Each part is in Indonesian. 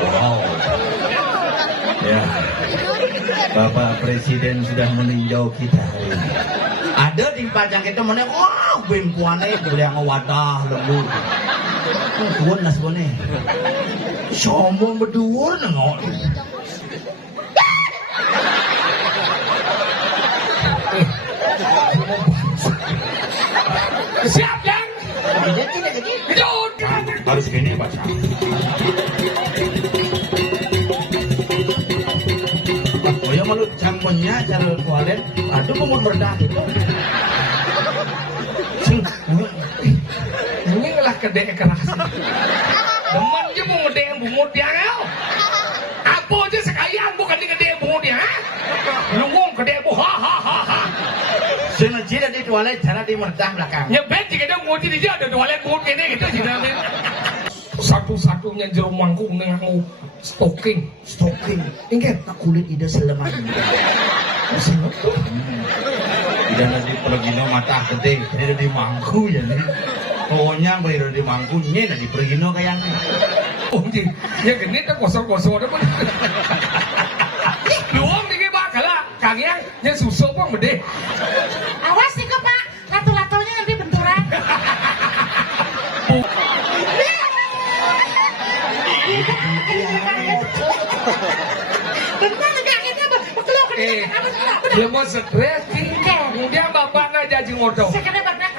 Wow. Ya. Bapak Presiden sudah meninjau kita hari ini. Ada di pajang kita mana? Wah, bempuane boleh ngawadah lembur. Tuan nas bone. Sombong berduur nengok. Siap yang? Harus gini baca. Oh ya malu jamponnya cara toilet. Aduh mau berdah itu. Ini lah kedek keras. Demen je mau ngedek bungut dia kau. Apa aja sekalian bukan ngedek bungut dia. Lu ngomong kedek bu ha ha ha ha. Sengaja di toilet cara di merdah belakang. Nyebet jika dia nguti dia ada toilet bungut kene gitu sih nanti. Satu-satunya jeruk mangkuk dengan stocking. Ingat tak kulit ida seleman. Ida nanti pergino mata gede, ida di mangku ya nih. Pokoknya bayar di mangkunya nanti pergino kayaknya. Oh jadi, ya gini tak kosong-kosong ada pun. Luang nih bakal lah, kagak yang susu pun gede. Awas nih kok Pak, lato-latonya nanti benturan. Benar nanti akhirnya betul Dia mau stres tinggal, kemudian bapak nggak jadi ngodong. sekarang bapak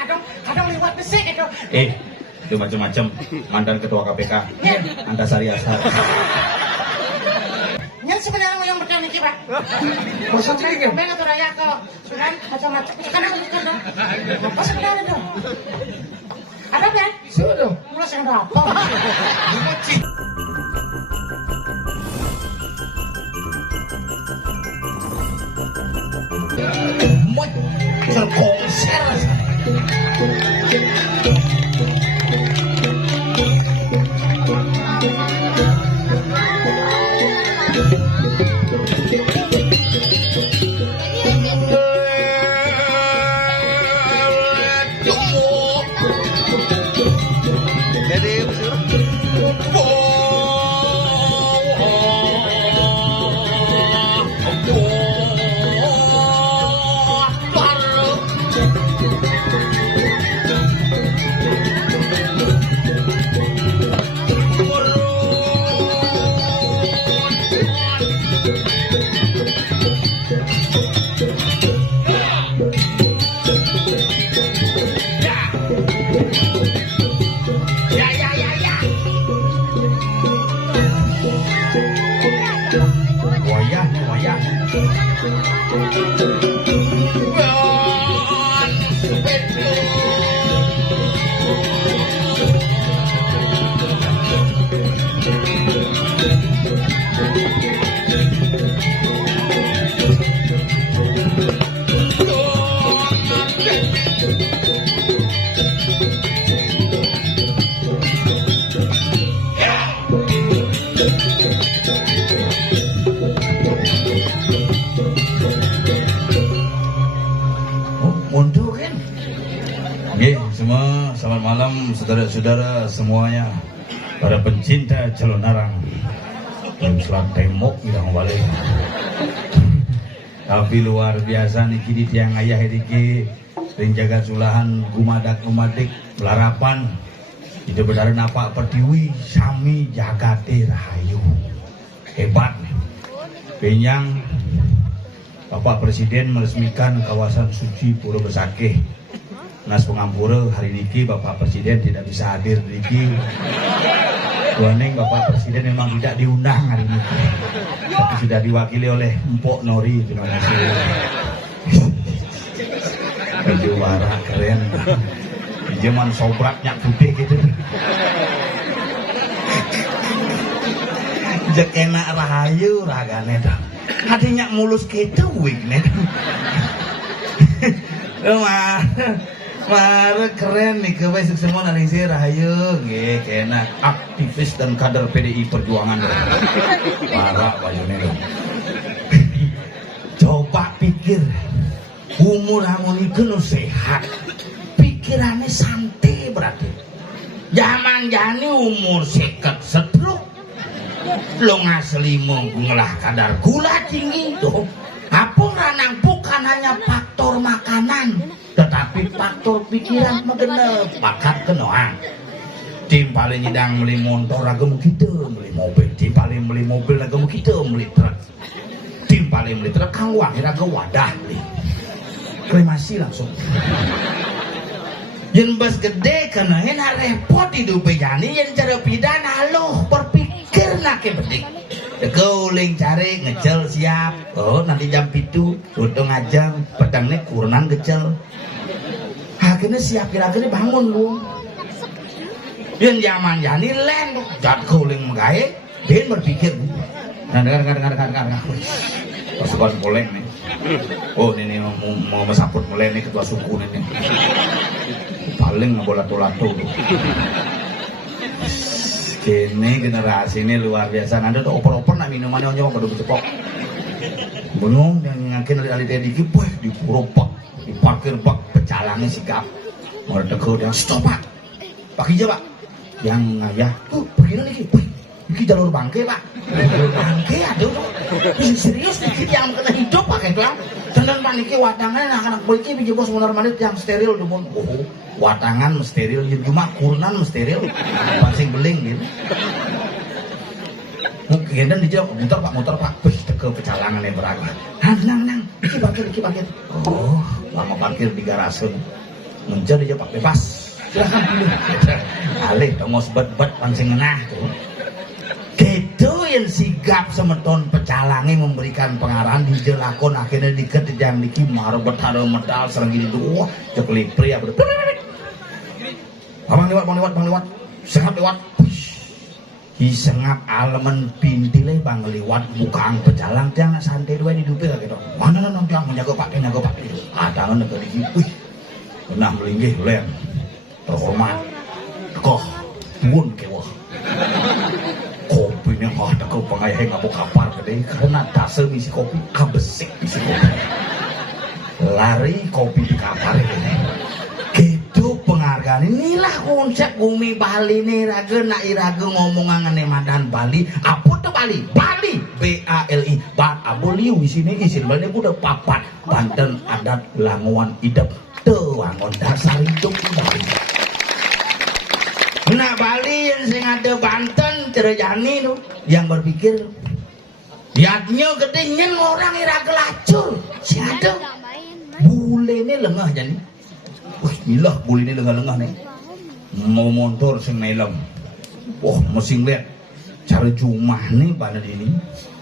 kadang lewat besek itu. Itu macam-macam mantan ketua KPK, Antasari Ashar. Yang sebenarnya yang berani nih Pak. Maksudnya ini? Bela tuh raya kok, sudah macam-macam. Sekarang ini kan apa sebenarnya dong? Ada kan? Sudah. Mulai yang apa? Mau terkonser. Semua selamat malam saudara-saudara semuanya, para pencinta calon narang. Selat tembok bilang balik. Tapi luar biasa nih kini tiang ayah ediki sering jaga sulahan gumadak-gumadik pelarapan. Itu benar napa pertiwi sami jagate rahayu. Hebat nih. Penyang Bapak Presiden meresmikan kawasan suci Pura Besakeh. Nas Pengampura hari ini Bapak Presiden tidak bisa hadir niki. Tuaning Bapak Presiden memang tidak diundang hari ini. Tapi sudah diwakili oleh Mpok Nori. Terima kasih. Baju warna keren. Jaman sobraknya putih gitu. Jek enak rahayu ragane dong. Hatinya mulus gitu wig nih. Mare keren nih kewe semua nang sih rahayu nggih kena aktivis dan kader PDI Perjuangan. Marah wayune dong. Coba pikir umur harmonikeun sehat. Pikirannya santai berarti. Zaman jani umur 50 setruk. Lo ngaselimo ngelah kadar gula tinggi tuh. Apung ranang bukan hanya faktor makanan, tetapi faktor pikiran mengenai bakat kenoang. Tim paling nyidang beli motor agak kita beli mobil, tim paling beli mobil agak kita beli truk, tim paling beli truk kang wahir agak wadah beli. Kremasi langsung. Yang bas gede kena enak repot hidup jani yang cara pidana lo berpikir nak bedik. Keuling cari ngecel siap. Oh nanti jam itu untung ngajang pedangnya kurunan ngecel. Akhirnya siap kira-kira bangun lu. Yang zaman jani len jat keuling mengae dia berpikir. Nah dengar. Pasukan poleng nih. Oh ini mau mesaput mulai nih ketua suku nih. Paling ngebolat-bolat tuh. Kini generasi ini luar biasa. Ada tuh oper-oper nak minumannya nyawa kedua cepok. Benung yang ngakin dari tadi dikit, boy di puropak, di parkir bak pecalangnya sikap. Mau tegur dia stop pak, pak hijau pak. Yang ngayah tuh pergi lagi, boy. Ini jalur bangke pak. Jalur bangke aduh tuh. Serius dikit yang kena hidup pakai tuh. Dan paniki wadangan anak-anak polisi biji bos benar manit yang steril demun. Oh, watangan steril, cuma kurunan steril. Pancing beling gitu. Mungkin dan dijawab motor pak, ke pecalangan yang beragam. Nang, iki parkir. Oh, lama parkir di garasi. Muncul dia pak bebas. Silakan pilih. Alih tongos bet pancing ngenah tuh. Gitu yang sigap semeton pecalangi memberikan pengarahan di jelakon akhirnya diket yang diki marbet haro medal serang gini tuh wah cekli pria betul bang lewat sengap lewat sengap alemen pintilnya bang lewat bukaan pecalang tiang santai dua di dupe gitu mana nang tiang menjaga pak ada nang diki wih pernah melinggih len terhormat koh tuun kewah kopinya ada kau pengayah ngabuk kapar gede karena dasar misi kopi kabesik misi kopi lari kopi di kapar ini gitu penghargaan inilah konsep bumi Bali nih raga nak iraga ngomong ngane madan Bali apa tuh Bali BALI bat aboli wisine isin Bali udah papat Banten adat languan idep tuh wangon dasar hidup Bali. Nah Bali yang sing ada Banten cerejani tuh yang berpikir lihatnya gedenya orang ira gelacur si ada bule ini lengah jadi wah milah bule ini lengah nih mau motor sing nelem wah mesin lihat cara jumah nih pada ini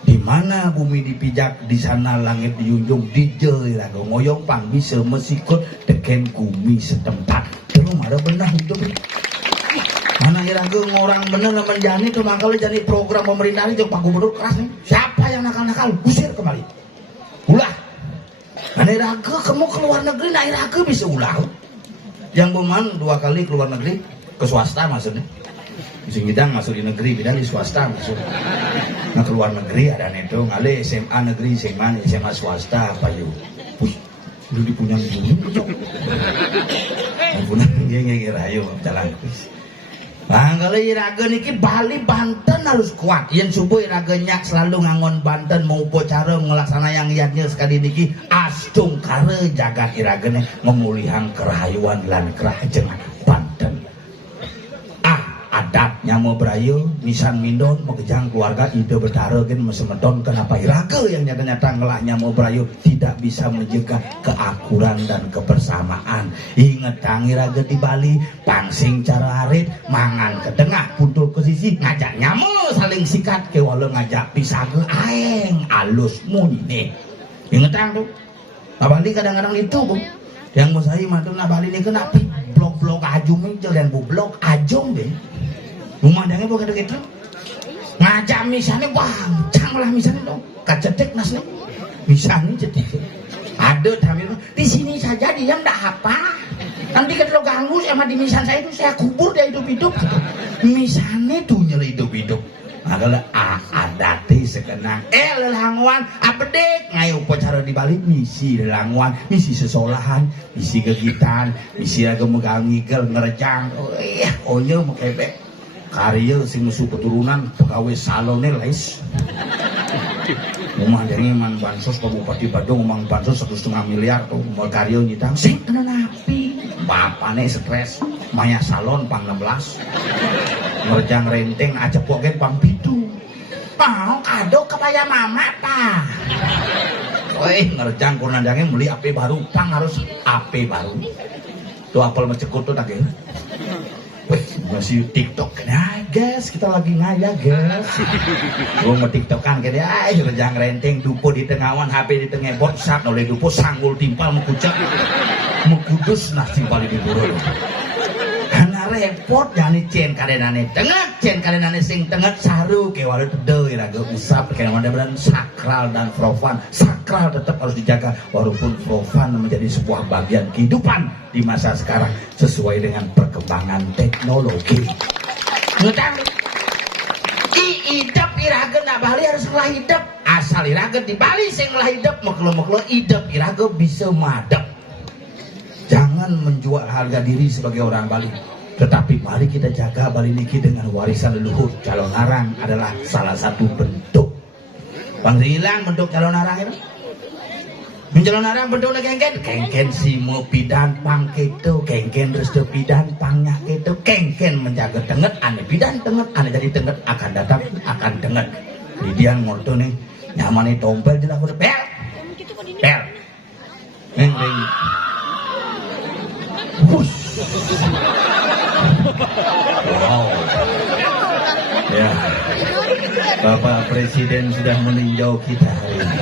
di mana bumi dipijak di sana langit dijunjung DJ raga ngoyong pang bisa mesikut teken bumi setempat terus ada benar hidup mana kira-kira orang bener menjani tuh makanya jadi program pemerintah ini Pak Gubernur keras nih siapa yang nakal-nakal usir kembali ulah mana raga kamu keluar negeri nah raga bisa ulah yang beman 2 kali keluar negeri ke swasta maksudnya bisa ngidang masuk di negeri bidang di swasta masuk nah keluar negeri ada itu ngale SMA negeri SMA swasta apa yuk wih lu dipunyai dulu ampunan nggih rayo jalan kalau iraga niki Bali Banten harus kuat. Yang subuh iraganya selalu ngangon Banten mau cara melaksana yang iatnya sekali niki astung kare jagat iragane memulihan kerahayuan lan kerajengan Banten. Adat nyamo brayo nisan mindon mengejang keluarga ide betara gen mesemedon kenapa iraga yang nyata-nyata ngelak nyamo brayo tidak bisa menjaga keakuran dan kebersamaan. Ingat tang iraga di Bali pangsing cara arit mangan ke tengah puntul ke sisi ngajak nyamo saling sikat ke walau ngajak pisah ke aeng alus munyi. Ingat tang tuh Bali kadang-kadang itu bu yang mau saya mantul na Bali ini kena blok-blok ajung itu dan bu blok ajung deh rumah dangnya bukan gitu ngajak misalnya bang canglah misalnya dong kacetek nasnya misalnya jadi ada tapi di sini saja dia ndak apa nanti kalau ganggu sama di misan saya itu saya kubur dia hidup-hidup misalnya tuh nyala hidup-hidup adalah adat sekenang lelangwan apedek ngai upacara di Bali misi lelangwan misi sesolahan misi kegiatan misi agak megang ngigel ngerejang nya makebek karya sing musuh keturunan pegawai salonnya les rumah dari mang bansos Bupati Badung mang bansos 1,5 miliar tuh mau karya nyitang sing kena napi bapane stres maya salon pang 16 ngerjang renteng aja poget pang 7 mau kado kebaya mama pa ngerjang kunandangnya beli AP baru pang harus AP baru tuh apel mencekut tuh tak ya masih TikTok kan guys kita lagi ngaya guys gua mau TikTok kan kan ngerjang renteng dupo di tengawan HP di tengah WhatsApp oleh dupo sanggul timpal mekucak mekudus nah timpal di buru repot jani cen kadenane tenget cen kadenane sing tenget saru ke walau tedeu iraga usap kayak mudah-mudahan sakral dan profan sakral tetap harus dijaga walaupun profan menjadi sebuah bagian kehidupan di masa sekarang sesuai dengan perkembangan teknologi ngutang idep iraga na Bali harus ngelah hidup asal iraga di Bali sing ngelah hidup meklo idep iraga bisa madep jangan menjual harga diri sebagai orang Bali. Tetapi mari kita jaga Bali niki dengan warisan leluhur. Calon arang adalah salah satu bentuk. Panggilan bentuk calon arang itu. Calon arang bentuknya kengken simo pidan pang keto, kengken restu pidan pangnya keto, kengken menjaga tenget, ane pidan tenget, ane jadi tenget akan datang akan tenget. Lidian ngorto nih nyamani tompel dilakukan bel, ring. Push. Wow. Ya. Bapak Presiden sudah meninjau kita hari ini.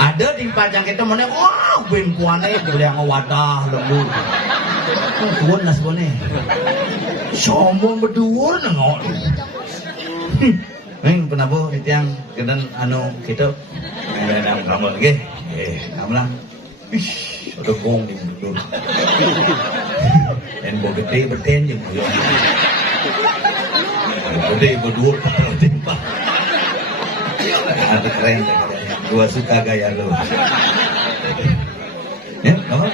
Ada di pajang kita mana? Wah, bempuane yang wadah lembut. Tuan nas bone. Sombong berdua nengok. Neng kenapa yang kedan anu kita ada kamu lagi? Kamulah. Ish, ada gong di mulut. Dan bawa gede berten je mulut. Gede berdua kalau timpah. Ada keren. Gua suka gaya lu. Ya, oh.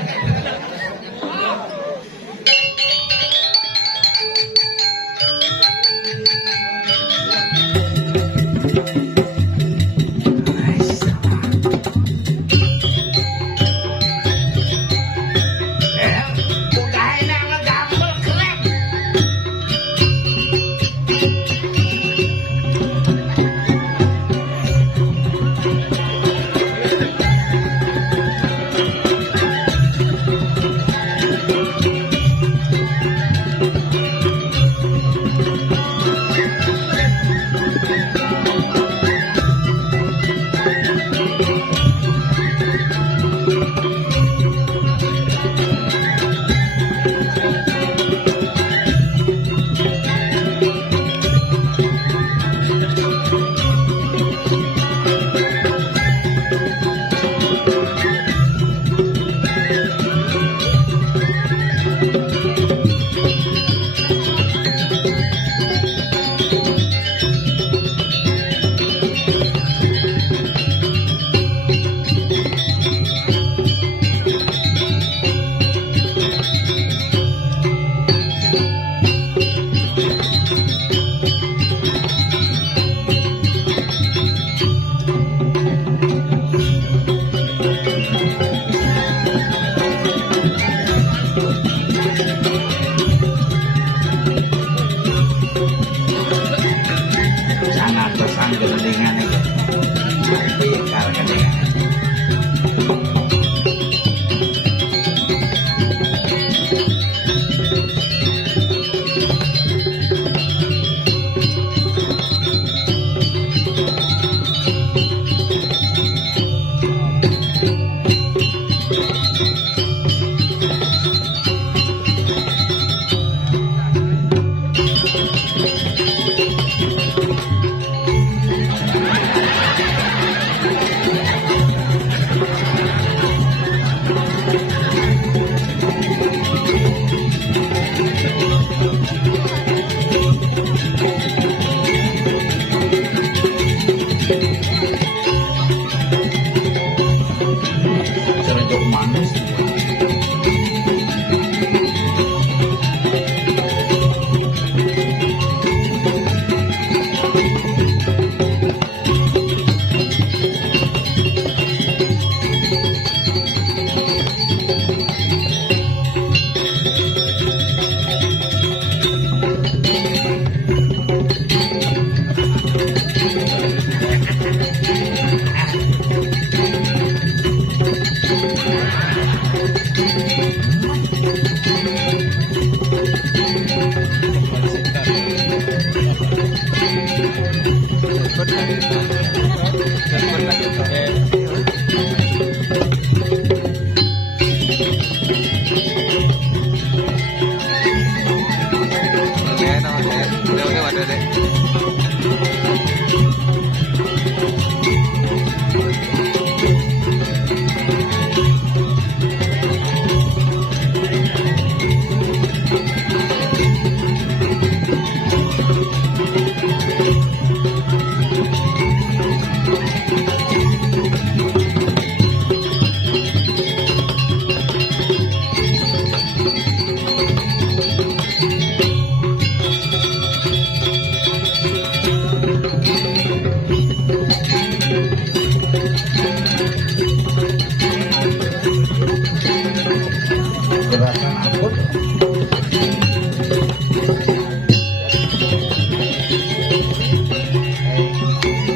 Gerakan angkut.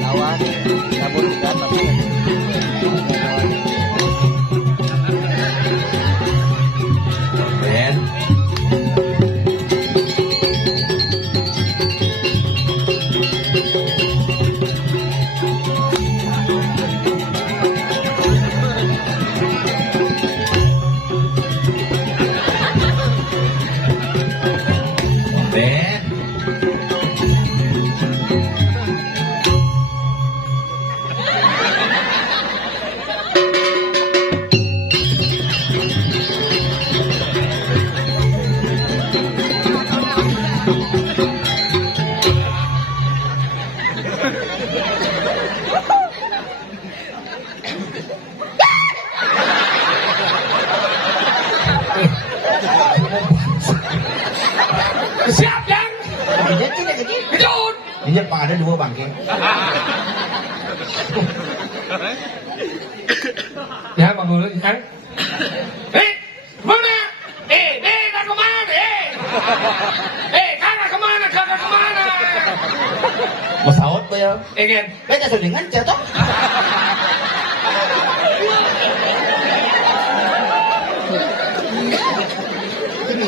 Lawan kabur di atas. Ben. Ben. Siap yang Injek tidak kecil. Jun. Injek pak ada 2 bangke. Ya bang dulu ya. Mana? Nak kemana? Kakak kemana? Masaot ba ya? Gen. Kita sulingan jatuh.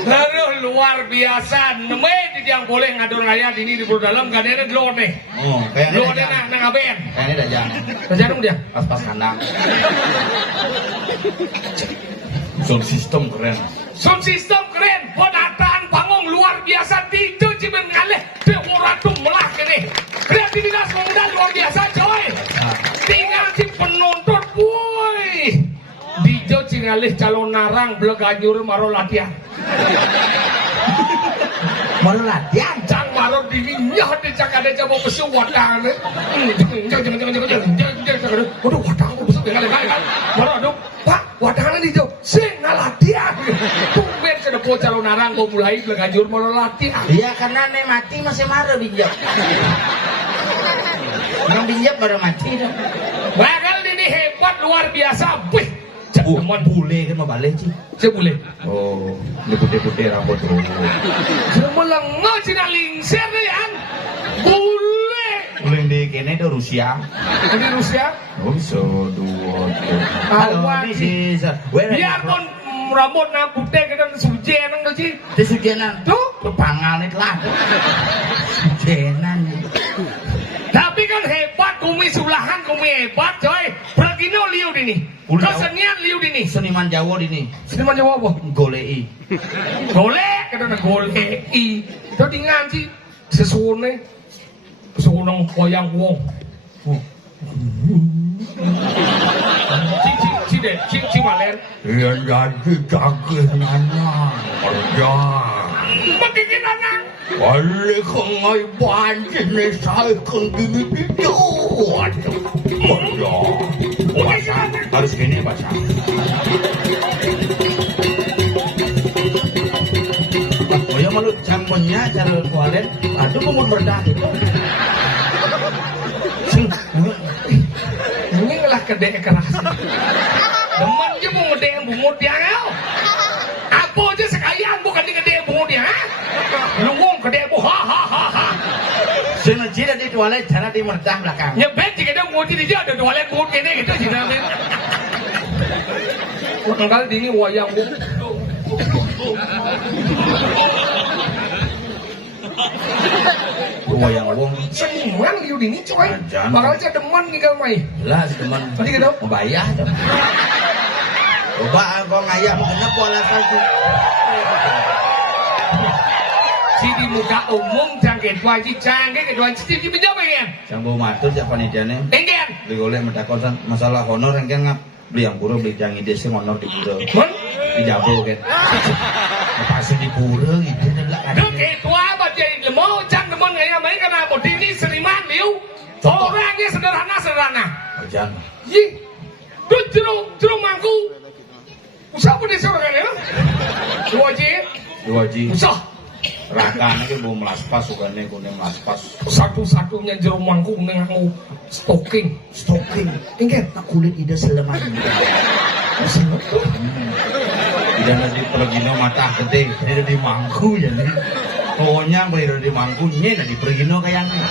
Aduh luar biasa. Nemeh yang boleh ngadur ngayat ini di dalam gadenya dulu nih. Oh, kayaknya Dulu dah nih jangan. nang aben. Kayaknya dah jangan. Terjadi dia. Pas kandang. Sound system keren. Sound system keren. Penataan panggung luar biasa. Tidu cimen ngaleh. Deworatu melah kene. Kreativitas pemuda luar biasa coy. Tinggal si penonton boy. Dijo cingalih calon narang beleganyur maro latihan. Mau latihan. Cang maro dininya di cakade coba pesu wadang. Waduh wadang pesu dengan kan. Maro aduh Pak wadang dijo sing ngalatihan. Tumben kedepo calon narang kok mulai beleganyur maro latihan. Iya karena nek mati masih marah binjak. Yang binjak baru mati dah. Bakal ini hebat luar biasa. Wih, Teman bule kan mau balik sih. saya boleh. Oh, ini putih-putih rambut rambut. Saya melengah cina lingser ya. Boleh. Uleng di kene itu Rusia. Di Rusia. Oh, so dua. Halo, Awan. this is where are you Biarpun from? rambut nak putih kita sujen nang sih. Di Sujenan. Tuh. Kepangalit lah. Sujenan. Tapi kan hebat kumi sulahan kumi hebat coy. Pergino liu dini. Udah. Kesenian liu dini. Seniman Jawa ini Seniman Jawa apa? golei. Golek kita nak golek i. Itu tinggal sih sesune. Seorang wayang wong. Cing malen. Yang jadi jagih nanya kerja. Makin nang. Balik ke ngai banjir nih saya kengkini video. Waduh, kerja. Harus gini baca. Oh ya malu campunya cara kualet. Aduh mau berdah itu. Ini lah kedek keras. Demen je bungut dia bungut dia kau. Apa aja sekalian bukan di kedek bungut dia. Lu ngomong kedek bu ha ha ha ha. Sini ciri di toilet cara di merdah belakang. Nyebet jika dia bungut di dia ada toilet bungut kene gitu sih nanti. Tanggal dini wayang bu. Wayang wong. Senang liu dini coy. Jangan. Bakal aja demen nih kau mai. Jelas teman. Tadi kita Mau bayar. Coba kau ngayam kena pola satu. Si di muka umum jangan kedua si canggih kedua si di pinjam pengen. Sambo matur jak panitiane. Pengen. Beli golek mendakosan masalah honor engke ngap beli yang pura beli jangi desa honor di pura. Mun Dijabo kan. Pasti di pura gitu adalah. Đức kedua apa jadi mau jangan demen kayak main karena mau ini seniman liu. Orangnya sederhana. Jan. Ih, tuh jeruk mangku. Usah pun disuruh kan ya? Dua ji. Usah. Rakane ki mau melaspas sugane kuning melaspas. Satu-satunya jeruk mangku neng aku stocking. Ingat nak kulit ide seleman. Tidak ada di pergino mata gede, tidak di mangku ya nih. Pokoknya beri di mangku nyen di pergino kayaknya.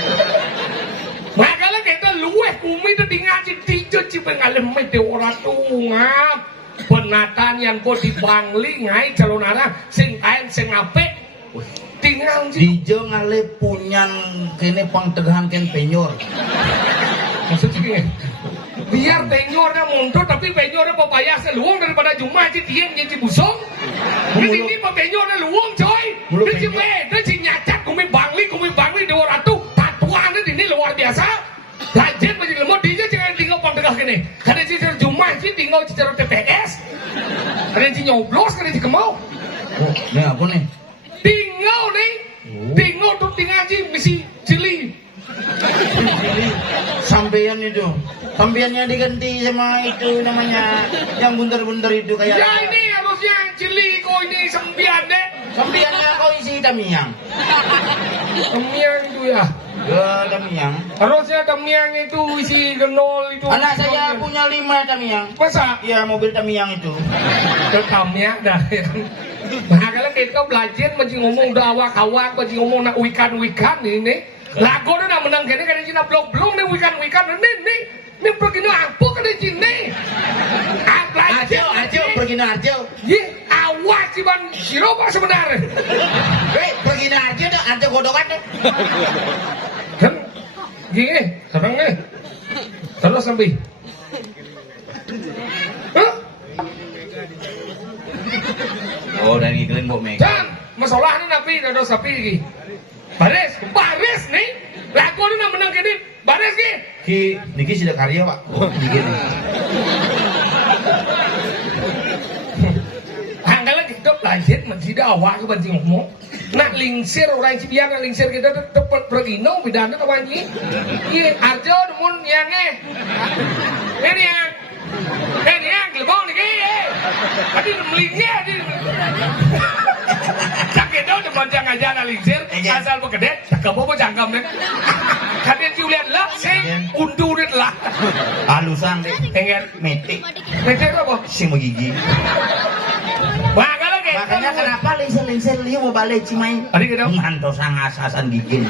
Makanya kita luweh umi itu di ngaji tijo cipengalem itu orang tungap. Penatan yang kau dibangli ngai calon arah sing kain sing apik. Tinggal Dijo ngale punyan kene pangtegahan ken penyor. maksudnya biar penyornya mundur tapi penyornya pepayasnya luang daripada Jumat aja dia yang busong. Ini penyornya luang coy. Dia nyacat kumi bangli dua ratu tatuannya ini luar biasa. Rajin menjadi lemot dia jangan tinggal pangdegah kene. Karena cicer Jumat aja tinggal cicer TPS. Karena cicer nyoblos karena cicer kemau. Oh, ini apa nih? Tinggal tuh tinggal aja misi cili. Sampean itu, sampeannya diganti sama itu namanya yang bunter-bunter itu kayak. Ya ini harusnya cili kok ini sembian deh. Sampeannya kau isi Tamiang. Tamiang itu ya. Ya Tamiang. Harusnya Tamiang itu isi genol itu. Anak saya punya 5 Tamiang. Masa? Ya mobil Tamiang itu. Ke Tamiang dah. Nah kalau kita belajar masih ngomong udah awak-awak, masih ngomong nak wikan ini. Lagu tu nak menang kini kan Cina belum nih wikan ni pergi nak apa kan Cina? Ajo pergi na Ajo. Ye awak ciban siapa sebenarnya? Pergi na Ajo tu Ajo godokan tu. Kan gini sekarang ni terus sampai. Oh dari iklan Mbok Mega. Dan masalah ni nabi dah sapi lagi. Baris nih. Lagu ni nak menang kini baris ni. Ki niki sudah karya Pak. Niki. Hanggalah kita belajar masih dah awak ke banting ngomong. Nak lingsir orang Cibiang nak lingsir kita dapat pergi no bidana tu banci. Ye arjo mun yang Ini yang lebong ni ke. Adi melingnya di. Sakit tu depan jangan jalan lingsir asal berkedet cakap apa cangkam ni. Kalian Julian lah, saya undurin lah. Halusan deh. Enggak Metik. apa? Sing gigi. Makanya kenapa lengser liu mau balik Cimai? Adi kita ngantos sangasasan gigi.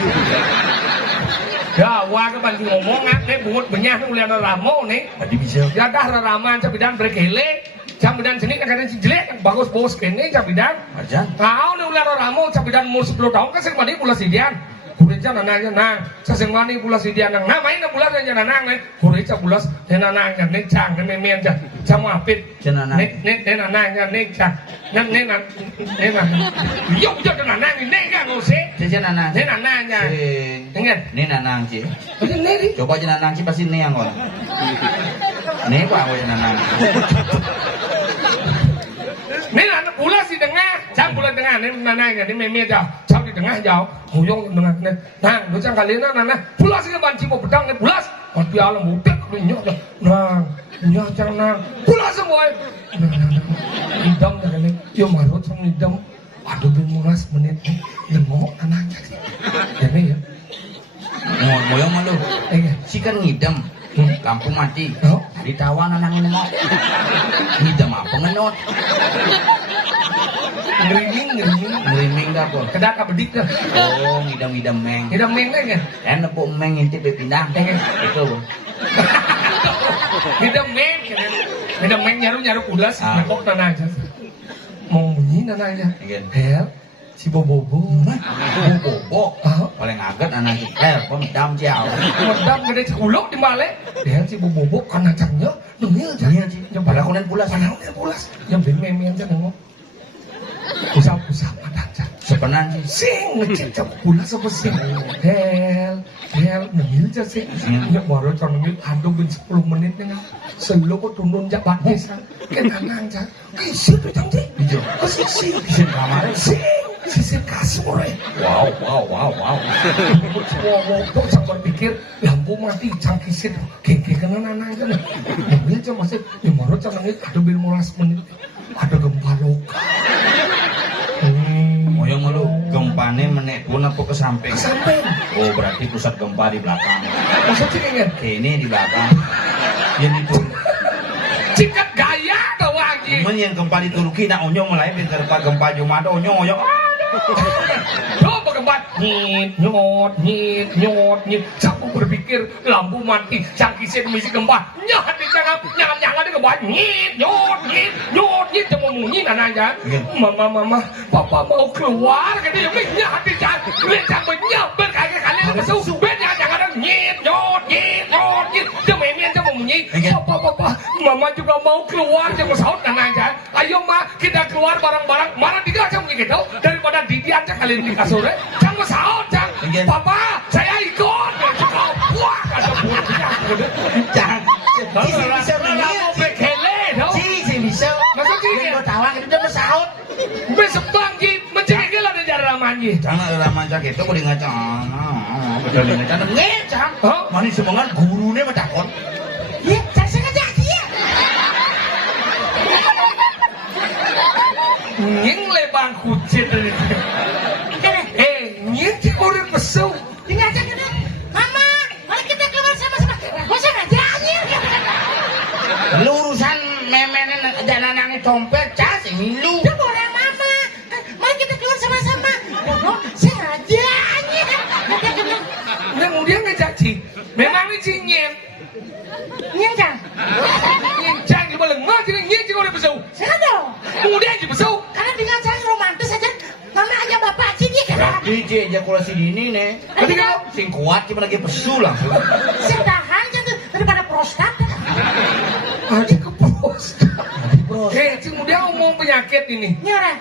Ya, wah ke banting ngomong nih bungut benyah nih ulian ramo nih. Tadi bisa. Ya dah raraman cabidan berkele, cabidan sini kadang jelek bagus bos kene cabidan. Aja. Tahu nih ulian ramo cabidan umur 10 tahun kan sing mandi pula sidian. Kureja nananya nang, seseng mani pula sidian nang. Nah main pula nanya nanang nih. Kureja pula nananya nih cang nih memen aja. Camu apit. Cenanang. Nih nananya nih cang. Nih Yuk nanang ini kan ngose. Cenanang. Nih nananya. Ingat. Ini nanang Ci. Ini Coba aja nanang Ci pasti nih yang orang. Nih Pak aja nanang. Ini anak pula si tengah, jam pula tengah ni nananya ni meme jauh, jauh di tengah jauh, huyung tengah ni. Nah, lu jangan kalian nana, pula si banci mau pedang ni pulas, mati alam muda kenyok dah. Nah, nyok jangan, pula semua. Idam dah ni, yo marut sang idam. Aduh bimuras menit ni, lemok anaknya. Jadi ya. Moyong malu. Si kan ngidam. Lampu mati. Ditawan anang ini mau. Ngidam apa ngenot? Ngeriming dah pun. Kedak bedik dah. Oh, ngidam meng. Ngidam meng kan? Enak pun meng intip berpindah. Itu. Ngidam meng nyaru ulas, nekok tanah aja. Mau bunyi tanah aja. Hel. Si bobo paling agak anak kita pemedam jauh gede sekulok di balik dia si bobo kan acangnya nungil aja yang pada konen pulas yang ben memen aja nengok usap ada aja Sepenan sih. Sing ngecek jam pula sama sing. Hel nengil aja sih. Ya baru kan nengil aduh ben 10 menit nih. Selo kok turun jak batis. Kenangan aja. Kisih tuh jang sih. Iya. Kisih. Kisih kamar. Sisir kasur Wow. wow kok sampai pikir lampu mati cangkisin geng-geng kena nanang kan mobil aja masih yang baru canangnya ada bil 15 menit ada gempa lokal Moyong lu gempane menek pun apa ke samping? Samping. Oh berarti pusat gempa di belakang. Maksudnya kan Kene di belakang. Yang itu. cikat gaya tuh lagi Men yang gempa di Turki nak onyong mulai bentar pak gempa Jumat onyong. coba gempa nyot siapa berpikir lampu mati cangkisnya misi gempa nyat di sana nyat di gempa nyot cuma bunyi aja mama papa mau keluar kan dia nyat di sana lihat sampai nyamber kali masuk beda jangan ada nyot cuma ini cuma bunyi papa mama juga mau keluar cuma saut aja ayo ma kita keluar barang-barang mana tiga jam gitu daripada Didi aja kali ini kasur jangan saut papa saya ikut wah ada buruknya Jangan. kalau mau bekele Bisa. maksudnya Gua tawang itu udah mesaut. besok bangkit mencegah lah ada cara ramannya Jangan ada manca gitu kok di ngaca. Betul di ngaca. Ngecang. Hah? Mani semangat gurune mah takon. Ya, saya sengaja dia. nying lebang kucit nying di kurir pesu Tinggal aja kena. Mama, mari kita keluar sama-sama. Gua sengaja aja. Lu urusan memenen dan anaknya dompet cas milu. Dia boleh mama. Mari kita keluar sama-sama. Gua sengaja aja. Kita kena. kemudian ngejaji memang ini si nying Nyengkang. Nying di beleng mah jadi nying di kurir pesu Sekarang dong. kemudian di pesu Karena tinggal saya romantis aja. Mama aja bapak aja dia kena. Jadi ejakulasi dini nih. Tapi kalau Sing kuat cuma lagi pesu langsung. Saya tahan jangan daripada prostat. aja ke prostat kemudian ngomong penyakit ini Ini orang.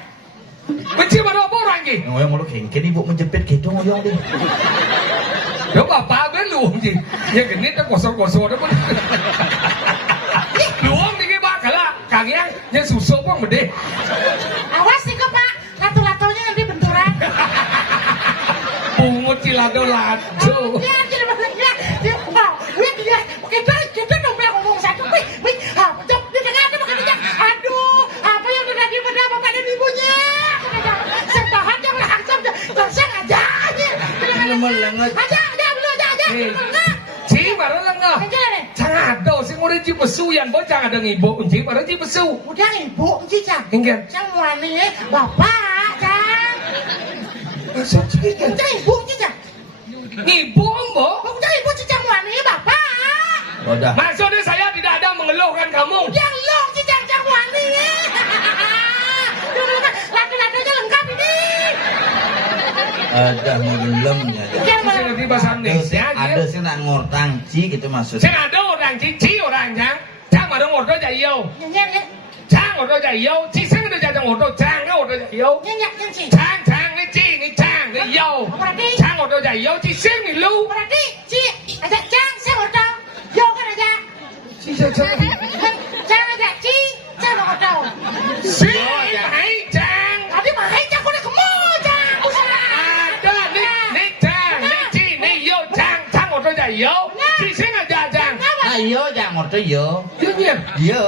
benci pada apa orang ini Ngoyong malu kengken ibu menjepit gitu ngoyong deh. ya bapak gue luang sih yang genit kan kosong-kosong ada pun luang nih bakal lah kangen yang susu pun gede Awas nih kok pak. Lato-latonya nanti benturan. pungut cilado-lado Dia tidak bergerak. Dia wow. Dia kita dong bilang ngomong satu. Wih, jom di tengah ada makan aja. Aduh, apa yang terjadi pada bapak dan ibunya? Saya tahan dia langsung. Sengaja aja. Lemet-lemet. Aja, dia belum aja. ci baru lengah Aja deh. jangan ada sih mau ci pesu yang bocah ada ngibu ci baru ci pesu Udah ibu, cicang. enggak Cang wani, bapak, cang. masuk ci kan Udah ibu, cicang. ngibu mbok Udah ibu, cicang wani, bapak. Udah. maksudnya saya tidak ada mengeluhkan kamu Yang lo, cicang cang wani. Lato-latonya lengkap ini. Ada ngelemnya. saya nanti bahasa Indonesia Ada sih nak ngortang ci gitu maksudnya. saya ada orang ci orang jang mà đông ordo chạy yêu Nhanh, trang ordo chạy yêu chị sang được chạy ordo trang cái ordo chạy yêu nhanh sih. trang cái chi cái trang cái yêu trang ordo chạy yêu chị sang mình lưu Berarti, Ci, ajak Cang, saya mau tahu. Yo kan aja. Cang ajak Ci, saya mau tahu. si hãy trang Tadi mahal Cang, udah kemo Cang. ada ni trang ni chi ni yêu trang ordo chạy yêu chị sang được chạy trang Nah iya jangan ngorto iya. đương nhiên Iya.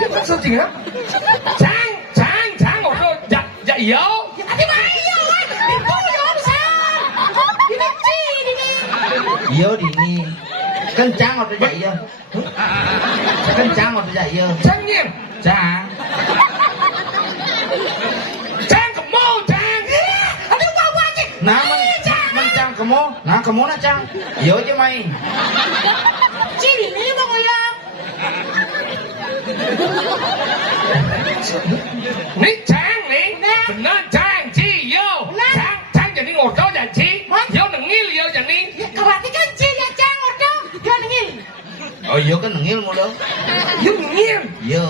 cái maksud gì hả trang ordo chạy yêu Tadi mahal yo kan. Ibu yo bisa. Ini Ci, ini. Iya dini. Kencang ngorto ja iya. Kencang ngorto ja iya. trang nhiên Cang. trang kemo trang Aduh, bawa aja. Nah mencang kemo. Nah kemo na cang. Iya aja main. Ci, ini mau ngoyong. ni trang ni benar trang chi yêu trang jadi ngordo jadi chi yo nengil yo jadi Berarti kan Ci ya Cang, ordo. Yo nengil. Oh iya kan ngil mulu. yo nengil Iya.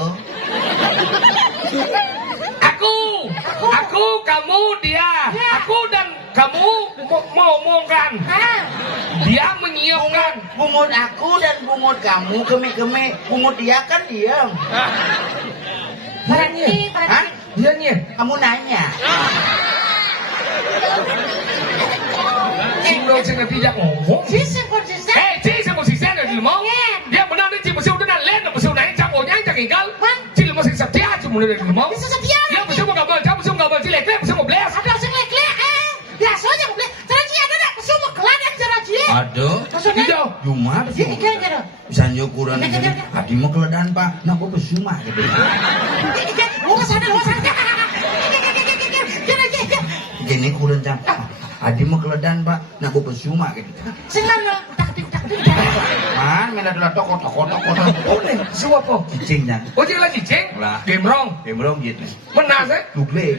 Aku, kamu, dia. Aku dan kamu mau omongkan. Dia menyiapkan. Bungut aku dan bungut kamu kemi-kemi. Bungut dia kan diam. Berarti. Hah? Dianya. Kamu nanya. Cimrong sing tidak ngomong. Sising konsisten. Ci sa musisyan na ilmo. Dia benar ni ci musuh dan len na musuh naik cang onyang cang ingkal. Ci ilmo sing setia ci mulu dari ilmo. Bisa setia. Dia musuh mau gabal, cang musuh gabal ci lek musuh mau bless. Ada langsung lek-lek. Biasanya mau beli. Teraji ada tak? Semua keladang teraji. Ada. Maksudnya? Hijau. Jumat. Ikan ada. Sanjo kurang ini. Adi mau keledan pak. Nah gue besuma gitu. Ikan. Luas ada. Gini kurang jam. Adi mau keledan pak. Nah gue besuma gitu. Senang lah. Tak. Man, mena dulu tok. Oh nih, suap kok. Cicingnya. Oh cing lah cicing. Lah. Gemrong. Gemrong gitu. Menas eh. Dugle.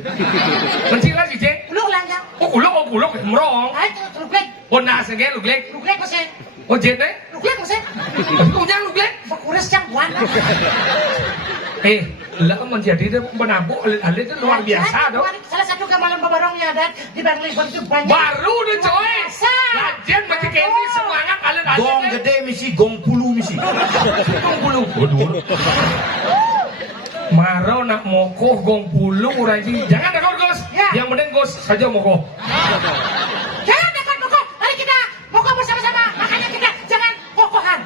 Mencing lah cicing. Belum lanjang. Oh kuluk gemrong. Ay, luglek. Oh nas again luglek. Luglek masih. Oh jet eh. Luglek masih. Aku nyang luglek. Fokus yang buan. Lah menjadi penabuk alit itu luar biasa dong. Salah satu gamalan babarongnya dan di Bangli itu banyak. Baru deh coy. Lajen macam ini semangat alit Gong gede misi, gong pulu misi. Gong puluh. Maro nak mokoh gong puluh raji. Jangan dekor Gus. Ya. Yang penting Gus saja mokoh. Jangan dekat pokok. Mari kita pokok bersama-sama. Makanya kita jangan pokohan.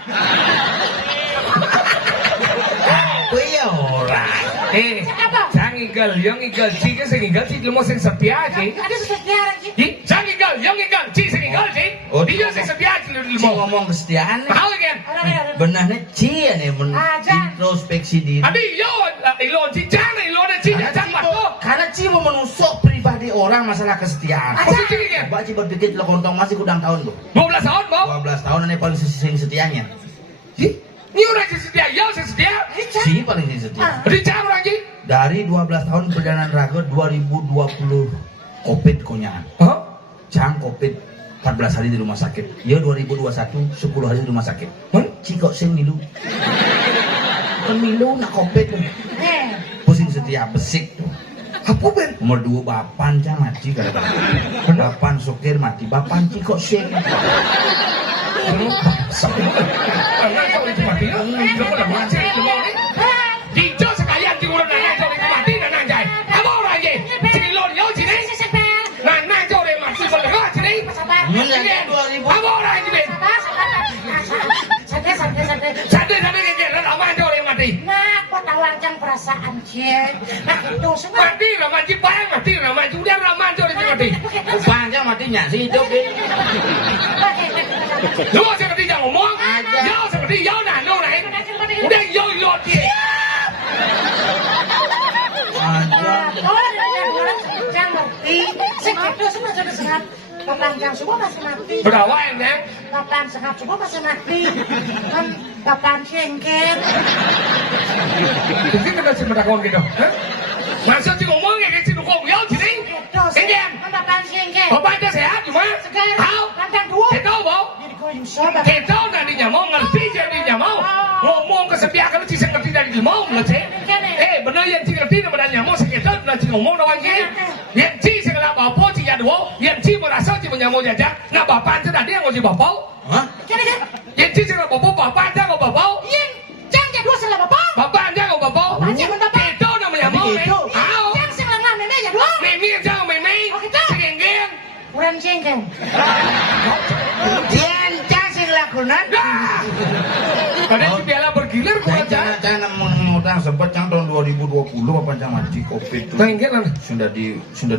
Iya orang. Apa? Jangan igal, yang igal, cik sing igal, cik lu mau sing setia cik. Ada sesuatu lagi. Jangan igal, yang igal, cik sing igal cik. Oh, Dia sing setia cik lu Ci mau. ngomong kesetiaan. Mahal kan? Benarnya Ci ya nih Ajan. introspeksi diri. Adi yo, ilon cik jangan ilon cik jangan masuk. Karena Ci mau menusuk pribadi orang masalah kesetiaan. Apa sih cik kan? Coba Ci berpikir lo kontong masih kurang tahun tuh. 12 tahun mau? 12 tahun ini paling sering setianya. Ini orang sing setia, yo sing setia. Ci paling sering setia. Adi jangan orang cik. Dari 12 tahun perjalanan raga 2020 Covid konyaan. Hah? Cang Covid 14 hari di rumah sakit. Ya 2021 10 hari di rumah sakit. Ci kok sing milu. Pemilu nak Covid. Pusing setia besik tuh. Apa ben? Nomor 2 bapan cang mati kadang-kadang. Bapan sopir mati, bapan Ci kok sing. Karena kau itu mati ya. Lu pada mati lu mau ni. Dijo sekalian di urang nang kau itu mati dan nang jai. Apa orang ye? Cik ilon yo cik ni. Nang kau le mati kau le cik ni. Apa orang ye ben? Santai. Santai ke ramai kau le mati. Nah, kau tahu ancang perasaan cek. Nah, itu semua. Mati ramai cik bayang mati ramai sudah ramai kau le mati. Bangnya matinya sih hidup deh. Lu seperti yang ngomong. Yo seperti yo nah lu naik. Udah yo ilon dia. Jangan ngerti. Segitu semua sudah sengat. Kapan jam subuh masih mati. Berapa ya? Kapan sengat subuh masih mati. Kan kapan cengker. Mungkin kita cuma takon gitu. Masa cik ngomong ya kayak cik ngomong yo cik ni. Enggen. Kapan cengker. Bapak dia sehat cuma. Segar. Tahu? Kandang dua. Kita mau. Jadi kau yang sobat. Kita nantinya mau ngerti jadinya mau. Ngomong kesepian kalau cik ngerti dari mau ngerti. Benar yang cik ngerti nama dan nyamuk sekitar dan cik ngomong lawan cik. Yang cik segala bapak cik ya dua. Yang cik merasa cik menyamuk jajak. Nah bapak cik tadi yang ngomong bapak. Hah? Yang cik segala bapak cik ngomong bapak. Yang jangan dua salah bapak. Bapak cik ngomong bapak. Bapak cik ngomong bapak. Kita namanya mau. Tahu? Jangan salah meme ya dua. Mimi jangan mimi. Cik enggen. Kurang cengker. Yang cang sing lakunan. Ada cik piala bergilir kok aja. Jangan mengutang sempat cang tahun 2020 apa cang mati Covid tuh. Nah enggen lah. Sudah di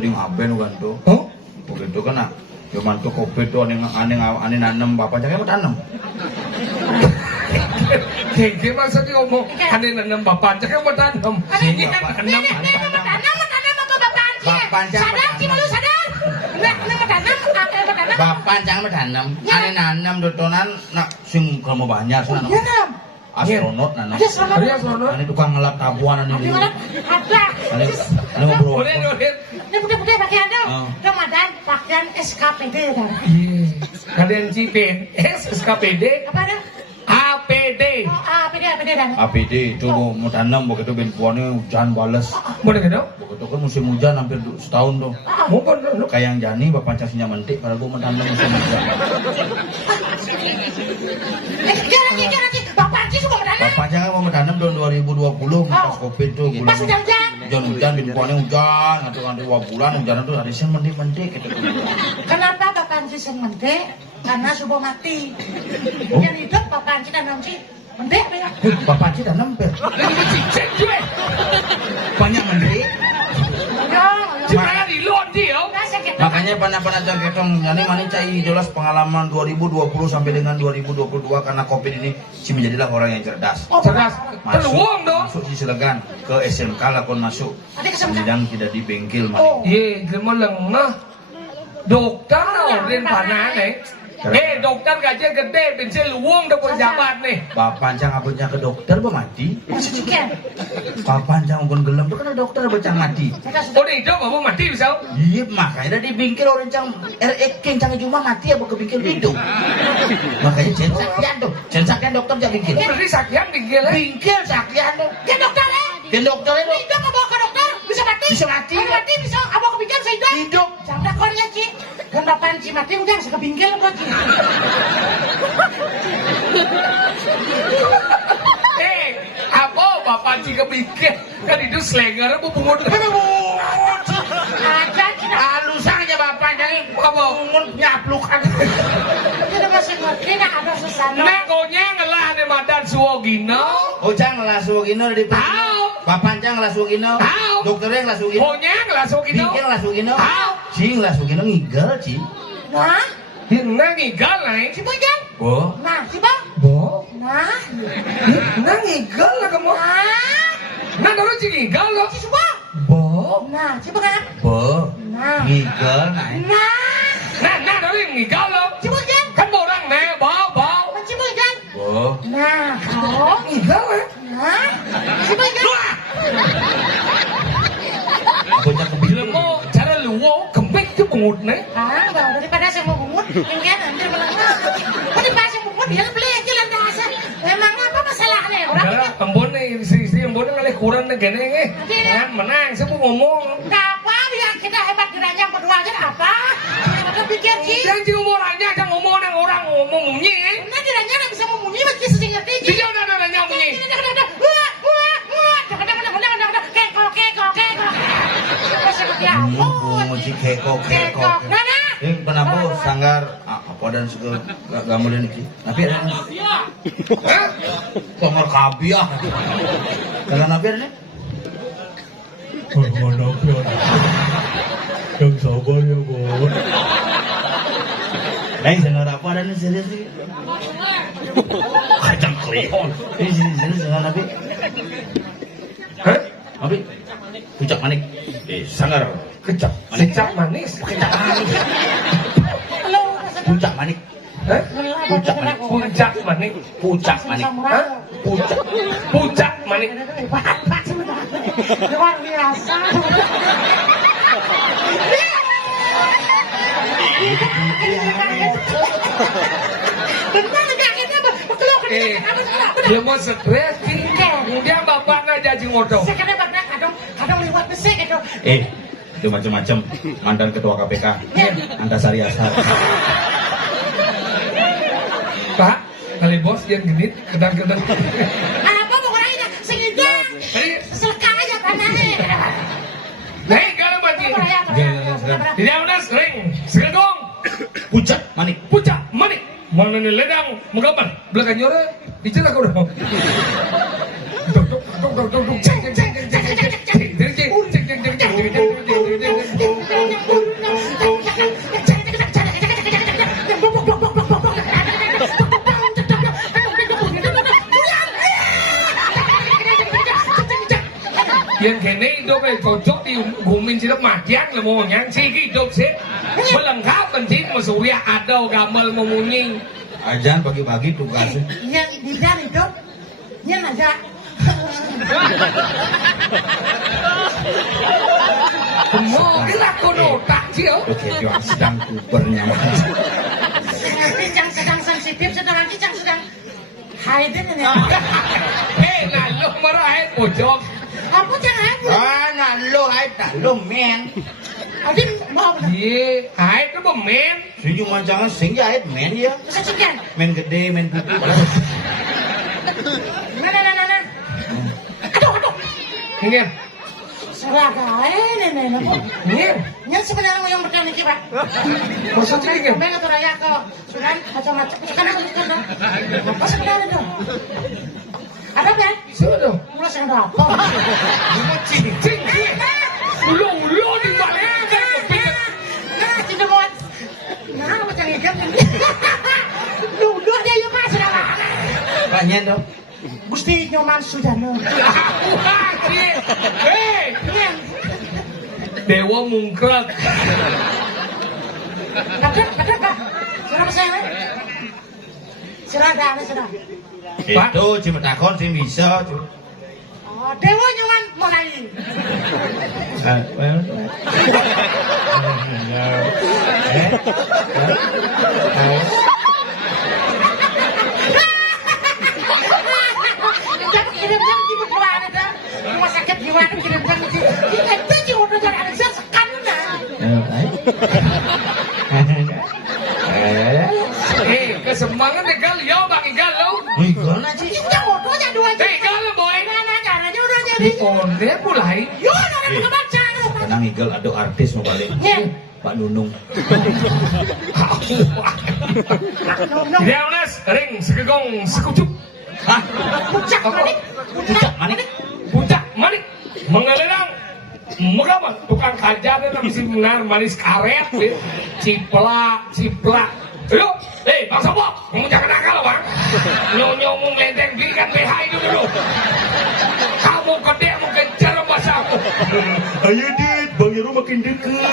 ngaben kan tuh. Oh? Begitu kan nak. Cuman tuh Covid tuh aneh nanem bapak cang mau tanam. Keke maksudnya ngomong aneh nanam bapak cak yang bertanam. Nenek tanam apa bapak anjir? Bapak cang Sadar sih malu sadar. Nenek tanam apa tanam? Bapak cang menanam. Aneh nanam dotonan nak sing kamu banyak sih nanam. Tanam. Astronot nanam. Ada sama. Ada astronot. Aneh tukang ngelap tabuan aneh. Ada. Aneh ngobrol. Boleh. Ini putih pakai ada. Ramadan pakaian SKPD ya. Kalian CPNS, SKPD, Apa ada? APD. Oh, APD. dan. APD itu mau tanam begitu benpuannya hujan bales. Mana gitu? Begitu kan musim hujan hampir setahun tuh. Mungkin lu. Kayak yang Jani bapak casinya mentik kalau gua mau tanam musim hujan. Kira-kira Bapak Panci suka menanam. Bapak jangan mau menanam tahun 2020 pas Covid tuh. Pas hujan-hujan. Hujan benpuannya hujan, ngantuk 2 bulan hujan itu ada yang mentik gitu. Kenapa Bapak Panci sing mendek? Karena subuh mati. Yang hidup Bapak Panci tanam sih mendek ya. Bapak Panci tanam ber. Lagi cicit juga. Banyak mentik. Cuma di luar dia. Makanya panah-panah ketong yani mana cai jelas pengalaman 2020 sampai dengan 2022 karena Covid ini si menjadilah orang yang cerdas. Cerdas. Peluang dong. Masuk di Selegan ke SMK lakon masuk. Sidang tidak di bengkel mana. Iya, cuma lengah. Dokter orang panah nih. Dokter gajian gede, bensin luang udah pejabat nih. Bapak Pancang abutnya ke dokter mati. Maksudnya? Bapak Pancang ukun gelem tuh kan ada dokter bacang mati. Oh di hidup apa mati bisa? Iya makanya di bengkel orang cang kencang cuma mati apa ke bengkel hidup. Makanya censakian tuh, censakian dokter jangan bengkel. Berarti sakian bingkil Bengkel sakian tuh. Ke dokternya? Ke dokternya tuh. Hidup apa ke dokter? Bisa mati? Bisa mati. Kalau mati bisa apa kepikiran saya hidup? Hidup. Jangan kon ya Ci. Kan Bapak Panci mati udah saya kebingkil kok Ci. Apa bapak jika bingkil? Kan itu slenger apa bungut? Ada Ci. Halusannya bapak jangan apa ngun nyaplukan. Kita masih ngerti nak ada susana. Nah konya ngelah nih madan suwogino. Ojang ngelas wogino di Tahu. Bapak Pancang ngelas wogino. Tahu. Dokternya ngelas wogino. Konya ngelah suwogino. Bingkel ngelas wogino. Tahu. Cing ngelas wogino ngigel cing. Nah, Nah ngigal nih. si Bujang. Bo. Nah, si Bang. Bo. Nah, Nah ngigal lah kamu. nah, Nah dorong si ngigal loh. si Subang. Bo. Nah, si Bang. Bo. Nah, Ngigel naik. nah, Nah dorong ngigal loh. si Bujang. Kan orang nih bau. Si Bujang. Bo. Nah, kau. Ngigal ya. Nah, si Bujang. Bocah Bila kebilang. mau cara luwo kembik ke bungut nih. Ah, bang, daripada saya mau bungut, yang kan nanti melengah. Kok dipasang bungut, dia beli aja lantasan. Memang apa masalahnya? Orang Udah, embon nih, istri embon ngalih kurang nih gini nih. Iya. Kan menang, saya mau ngomong. nggak apa, biar kita hebat geranjang berdua aja apa? Kita pikir sih. Yang di umurnya jangan ngomong yang orang ngomong munyi. Nah, geranjang nggak bisa memunyi, meski sering ngerti. Dia udah munyi. Muci keko. Mana? Ini kenapa sanggar apa dan suka gamulan iki. Tapi Hah? sanggar kabiah. Kalau nabi ini? Mana pun yang sabar ya bos. Lain sanggar apa dan serius sih? Kacang kleon. Ini serius sanggar nabi. Hah? Nabi. Puncak manik. Sanggar. Kecap. Kecap manis. Puncak manik. Hah? Puncak manik. Puncak manis. Puncak manik. Hah? Puncak manis. Luar biasa. Benar nggak kita berkeluh Dia mau stres. Kemudian bapak nggak jadi ngodong. Sekarang bapak kadang lewat besek itu. Itu macam-macam mantan ketua KPK Antasari Ashar. Pak, kali bos yang genit, kedang-kedang. Apa pokoknya segitu. Selekar aja tanahnya. Nih, kalau mati. Tidak udah sering. Segedong. Puncak manik. Puncak manik. Mana nih ledang menggambar belakang nyore dicelah kau dong. Dok dok dok dok dok dok cek cek cek cek cek cek cek cek cek cek yang kene hidup cocok di gumin sih makian lah mau nyangsi hidup sih melengkap penting surya ada gamel memunying Ajan pagi-pagi tugasnya. Yang di dalam itu, yang ada. Mau gelak kono tak cio. Oke, yang sedang kubernya. Yang sedang sensitif, sedang nanti yang sedang hidden ini. marah air pojok. Apa jangan? Nah lo aita lo men. Adin mau apa? Iya, air itu bemen. Si cuma jangan sing ya ait men ya. Bisa cikan. Men gede men putih. Nah. Aduh. Ingin. Seragam ini apa? Ingin. Nya sebenarnya yang berani iki, Pak. Maksudnya ingin. Bang atau raya kok. Sunan macam-macam. Sekarang dong. Apa sebenarnya dong? Ada kan? Sudah. Mulai saya apa? Cing. Ulo di balik kan. Nah, tidak mau. Nah, macam ini kan. Duduk dia yuk Pak, sudah Pak. Banyak dong. Gusti Nyoman Sudano. Hei, Dewa mungkrat. Ada Pak. Sudah saya. Sudah. Itu cuma takon sih bisa. Oh, Dewa Nyoman mulai. Kirim-kirim tipe keluar ada. Rumah sakit gimana kirim-kirim itu. Itu cuma udah jadi anak saya sekarang. Kesemangan Igal, yo Bang Igal lo. Igal aja. Itu motornya dua juta. Igal boy. Gimana caranya udah jadi. Onde mulai. Yo, udah kebaca. Tenang Igal ada artis mau balik. Pak Nunung. Dia unas ring segegong sekucup. Hah? Puncak manik. Puncak manik. Mengelerang. Mengamat tukang kajar dan mesti benar manis karet. Ciplak. Yuk, Bang Sobo, kamu jangan nakal Bang. Nyomu melenteng belikan BH itu dulu. Kamu gede mau kejar bahasa aku. Ayo Dit, Bang Yero makin deket.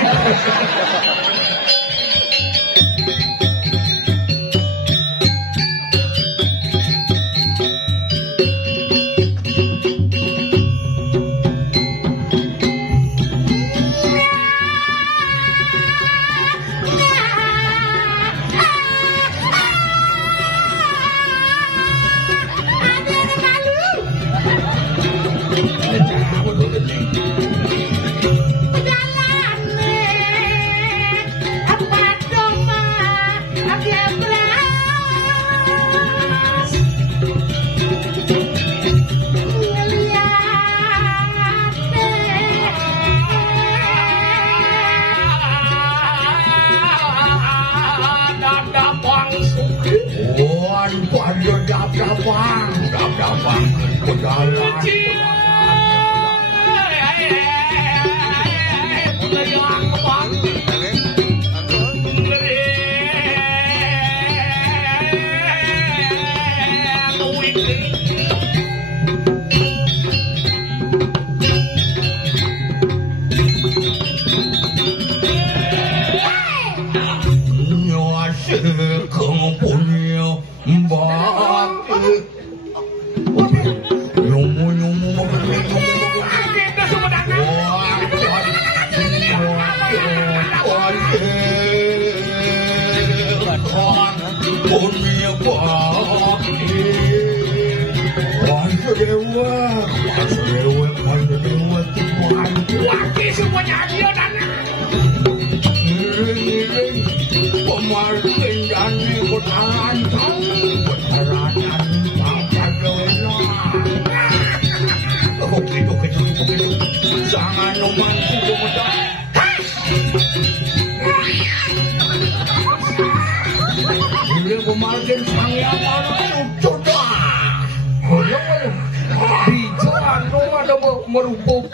Merupuk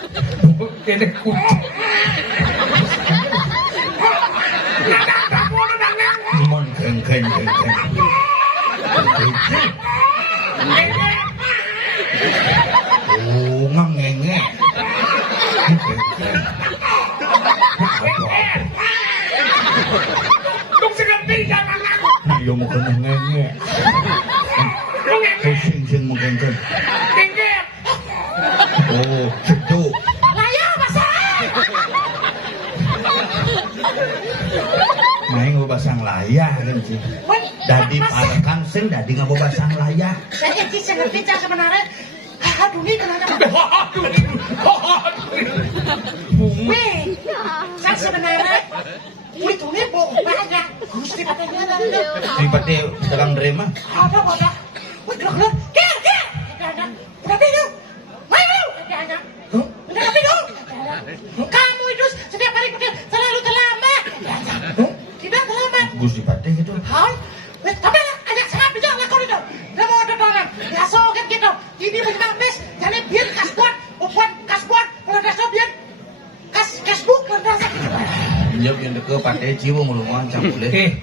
kene kucing. Mon keng. Oh, ngenge. Tung segerti jangan aku. Yo mau kena ngenge. Sing mau kengken. Kengket. Oh, ceduk. Layo, Pasang. Main ngobasang layah kan sih. Dadi parekan sing dadi ngobasang layah. Saya sih ngerti cak sebenarnya. Aduh nih kenapa? Wih, kan sebenarnya itu bohong banyak. Gusti katanya ada. Dipati dalam nerima. Ada wadah. Wih gelap. Ker. Udah tidur. Mayu. Udah tidur. Kamu itu setiap hari pakai selalu terlambat. Tidak terlambat. Gusti Pati gitu. Hal. Tapi ada sangat bijak lah kau itu. Dia mau ada orang. Ya soket gitu. Ini memang mes. Jadi biar kasbuan. Bukan kasbuan. Kalau kasbuan biar kasbuk. Iya, yang deket Pati Ciwung lu ngancam boleh.